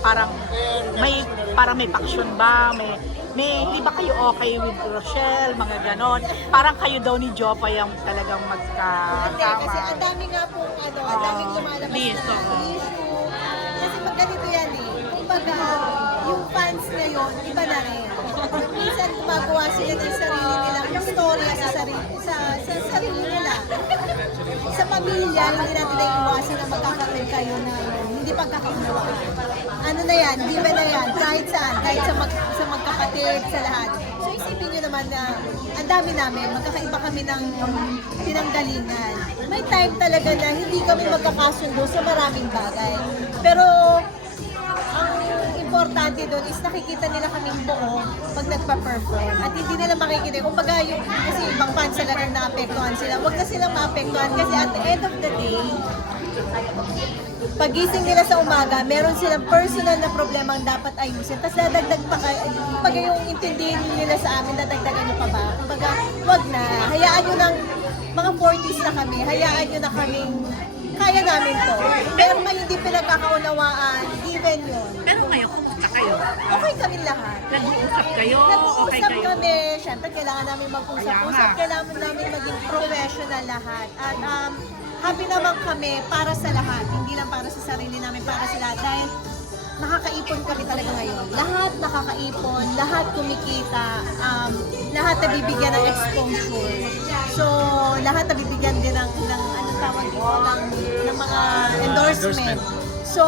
parang may paksyon ba? Di ba kayo okay with Rochelle, mga ganon? Parang kayo daw ni Jopa yung talagang Hindi, magkasama. kasi ang dami nga pong ang daming lumalabas na Listo. issue. Kasi pag ganito yan kumbaga, yung fans ngayon, iba na rin. Minsan gumagawa sila ng sarili nilang istorya sa sarili nila. Sa pamilya, hindi natin naiiwasan na magkakaroon kayo na hindi pagkakaunawa. Ano na yan, given na yan, kahit saan, kahit sa magkapatid, sa lahat. So isipin nyo naman na ang dami namin, magkakaiba kami ng pinanggalingan. May time talaga na hindi kami magkakasundo sa maraming bagay. Pero ang importante doon is nakikita nila kaming buo pag nagpa-perform. At hindi nila makikita. Kumbaga yung, kasi ibang fans sila rin naapektuhan sila. Huwag na silang maapektuhan kasi at the end of the day, pagising nila sa umaga, meron silang personal na problema ang dapat ayusin. Tapos dadagdag pa kayo, kumbaga yung intindihin nila sa amin, dadagdagan nyo pa ba? Kumbaga, wag na. Hayaan nyo ng mga 40s na kami, hayaan nyo na kaming kaya namin to. Pero may hindi pinagkakaunawaan, given yun. Pero ngayon, kumusta kayo? Okay kami lahat. Nag-uusap kayo? Okay Nag-uusap kayo? kami. Siyempre, kailangan namin mag-usap-usap. Kaya nga. Kailangan namin maging professional lahat. At happy naman kami para sa lahat. Hindi lang para sa sarili namin, para sa lahat. Dahil nakakaipon kami talaga ngayon. Lahat nakakaipon, lahat kumikita, lahat nabibigyan ng exposure. So, lahat nabibigyan din ng anong tawag dito, ng mga endorsement. So,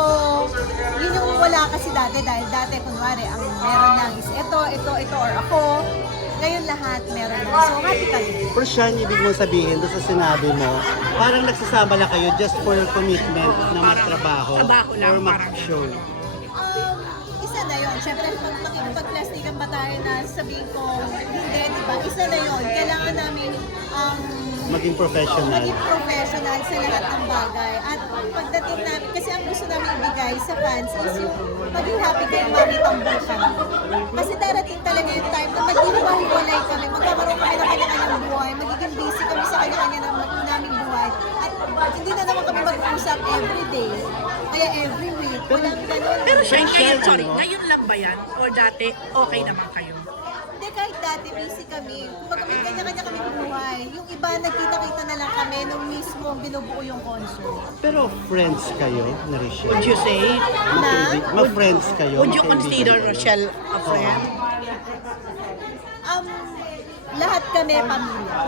yun yung wala kasi dati dahil dati kunwari ang meron lang is ito or ako. Ngayon lahat meron na. So, happy kami. For Sean, ibig mo sabihin doon sa sinabi mo, parang nagsasama lang kayo just for commitment na magtrabaho Trabaho lang, or parang mag-show. Isa na yun. Siyempre, pag-plastikan ba tayo na sabihin ko, hindi, di ba? Isa na yun. Kailangan namin Maging professional. maging professional sa lahat ng bagay. At pagdating namin, kasi ang gusto namin ibigay sa fans is yung maging happy kayo makitambol kami. Kasi darating talaga yung time na maghihiwalay kami, magkakaroon kami ng kanya-kanyang buhay, magiging busy kami sa kanya-kanya naming buhay. At hindi na naman kami mag-usap everyday, kaya every week. Walang ganun. Pero siya, ngayon, Siya, sorry, ano? ngayon lang ba yan? Or dati, okay naman kayo? Hindi, kahit dati busy kami. Kumbaga may kanya-kanya kami buhay. Yung iba, nagkita-kita na lang kami nung mismo binubuo yung concert. Pero friends kayo na Rochelle? Would you say? Mag-friends kayo? Would you magkaibigan consider kayo? Rochelle a friend? Lahat kami pamilya.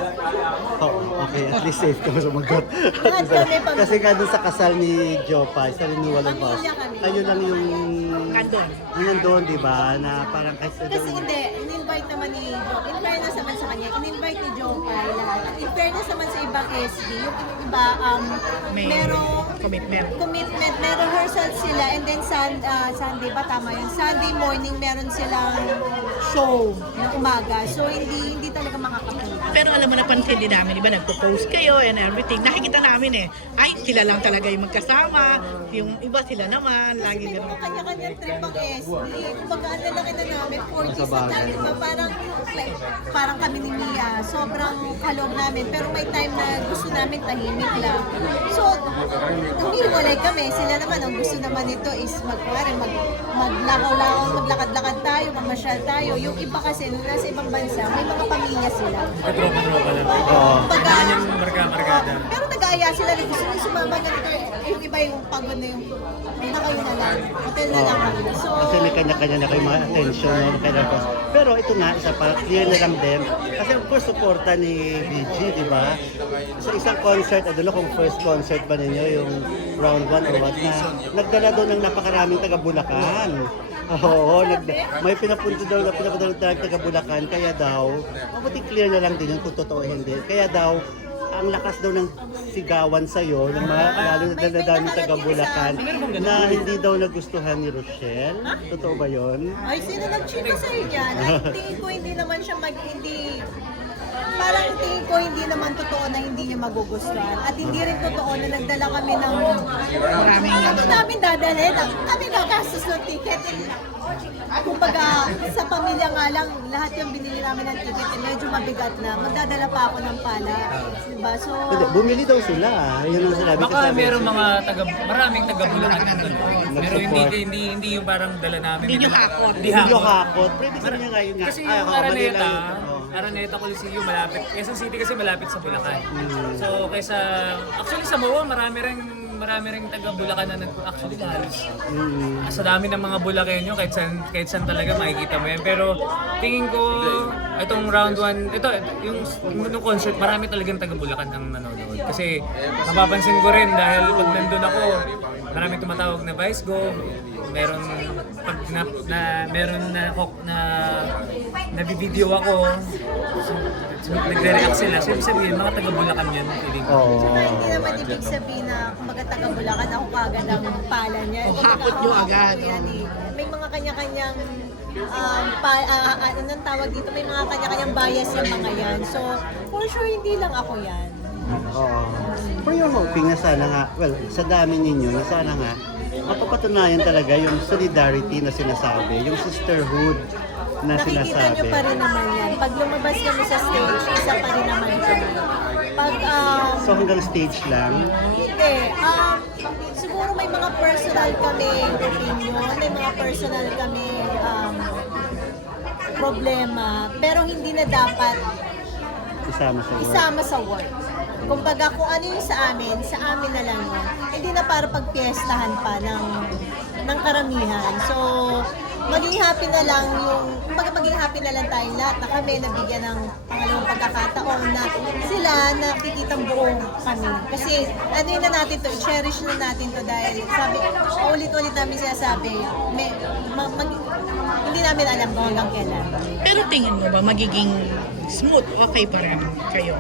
Oo, okay. At least safe ka sumagot. Lahat kami pamilya. Kasi nga doon sa kasal ni Jopa, sa renewal of vows, Pamilya kami. kayo lang yung Nandun. nandun, di ba? Na parang kasi Kasi hindi, in-invite naman ni Joe. In fairness naman sa kanya, in-invite ni Joe Pai lahat. At in fairness naman sa ibang SB, yung iba, May merong commitment. may rehearsal sila and then Sunday ba tama yun? Sunday morning meron silang show ng umaga. So hindi talaga makakapunta. Pero alam mo, napansin din namin, iba nagpo-post kayo and everything. Nakikita namin ay, sila lang talaga yung magkasama. Yung iba sila naman, Kasi lagi may gano'n. mga kanya-kanyang trip ang SB. Kumbaga, ang lalaki na namin, 40s na tayo, diba? Parang kami ni Mia, sobrang kalog namin. Pero may time na gusto namin tahimik lang. So, umiwalay kami. Sila naman, ang gusto naman nito is maglakaw-lakaw, maglakad-lakad tayo, mamasyal tayo. Yung iba kasi, nung nasa ibang bansa, may mga pamilya sila. Tropa-tropa lang. Oo. Kumbaga, Yung marga-margada. pero nag-aaya sila na gusto nyo sumama ganito. Yung iba yung pagod na yung, na kayo na lang. Hotel na lang kami. So, Kasi may kanya-kanya na kayo mga attention. No? Pero ito nga, isa pa, clear na lang din. Kasi of course, supporta ni BG, di ba? Sa isang concert, ano kung first concert ba ninyo, yung round 1 or what na, nagdala doon ng napakaraming taga-Bulacan. Oo, may pinapunta daw ng taga-Bulacan, kaya daw, mabuti clear na lang din yung kung totoo hindi. Kaya daw, ang lakas daw ng sigawan sa'yo, ng mga, lalo na daladami taga-Bulacan, na hindi daw nagustuhan ni Rochelle. Totoo ba yon? ay, sino nag-chika sa'yo dyan? Ay, tingin ko hindi naman siya hindi parang tingin ko hindi naman totoo na hindi niya magugustuhan. At hindi rin totoo na nagdala kami ng Maraming ano namin dadalhin. Kami gagastos ng ticket. Kumbaga, sa pamilya nga lang, lahat yung binili namin ng ticket, medyo mabigat na. Magdadala pa ako ng pala. Diba? So, Hindi, bumili daw sila. Yun ang sinabi ko Baka sa meron maraming taga Bulacan nandun. Pero hindi yung parang dala namin. Hindi nyo hakot. Hindi Video hakot. hakot. Pwede sa niya nga yun nga. Kasi Ay, yung ako, Manila Araneta, yun. Oh. Araneta Coliseum malapit. Quezon City kasi malapit sa Bulacan. Hmm. So kaysa actually sa MOA marami ring taga Bulacan na actually halos. Sa dami ng mga Bulakenyo kahit saan talaga makikita mo yan. Pero tingin ko itong round 1, yung concert marami talagang taga Bulacan ang nanonood. Kasi napapansin ko rin dahil pag nandun ako, maraming tumatawag na Vice Go, meron pag meron na nabibideo ako, nagre-react sila. So, ibig sabihin, mga taga-Bulacan yan. Feeling ko. Oo. Saka hindi naman ibig sabihin na kumbaga taga Bulacan ako kagad ang pala niya. O, hakot nyo agad. Yan, eh. May mga kanya-kanyang anong tawag dito, may mga kanya-kanyang bias yung mga yan. So, for sure, hindi lang ako yan. Oo. Pero yung hoping na sana nga, well, sa dami ninyo, na sana nga, mapapatunayan talaga yung solidarity na sinasabi, yung sisterhood na Nakikita sinasabi. nyo pa rin naman yan. Pag lumabas kami sa stage, isa pa rin naman kami. Pag, So hanggang stage lang, hindi. Siguro may mga personal kami opinion, may mga personal kami problema, pero hindi na dapat isama sa work. isama sa work. Kumbaga kung ano yung sa amin na lang yun. Hindi na para pagpiestahan pa ng karamihan. So, maging happy na lang maging happy na lang tayong lahat na kami nabigyan ng pangalawang pagkakataon na sila nakikitang buong kami. Kasi ano yun na natin to, i-cherish na natin to dahil sabi, ulit-ulit namin sinasabi, hindi namin alam kung hanggang kailan. Pero tingin mo ba magiging smooth, okay pa rin kayo?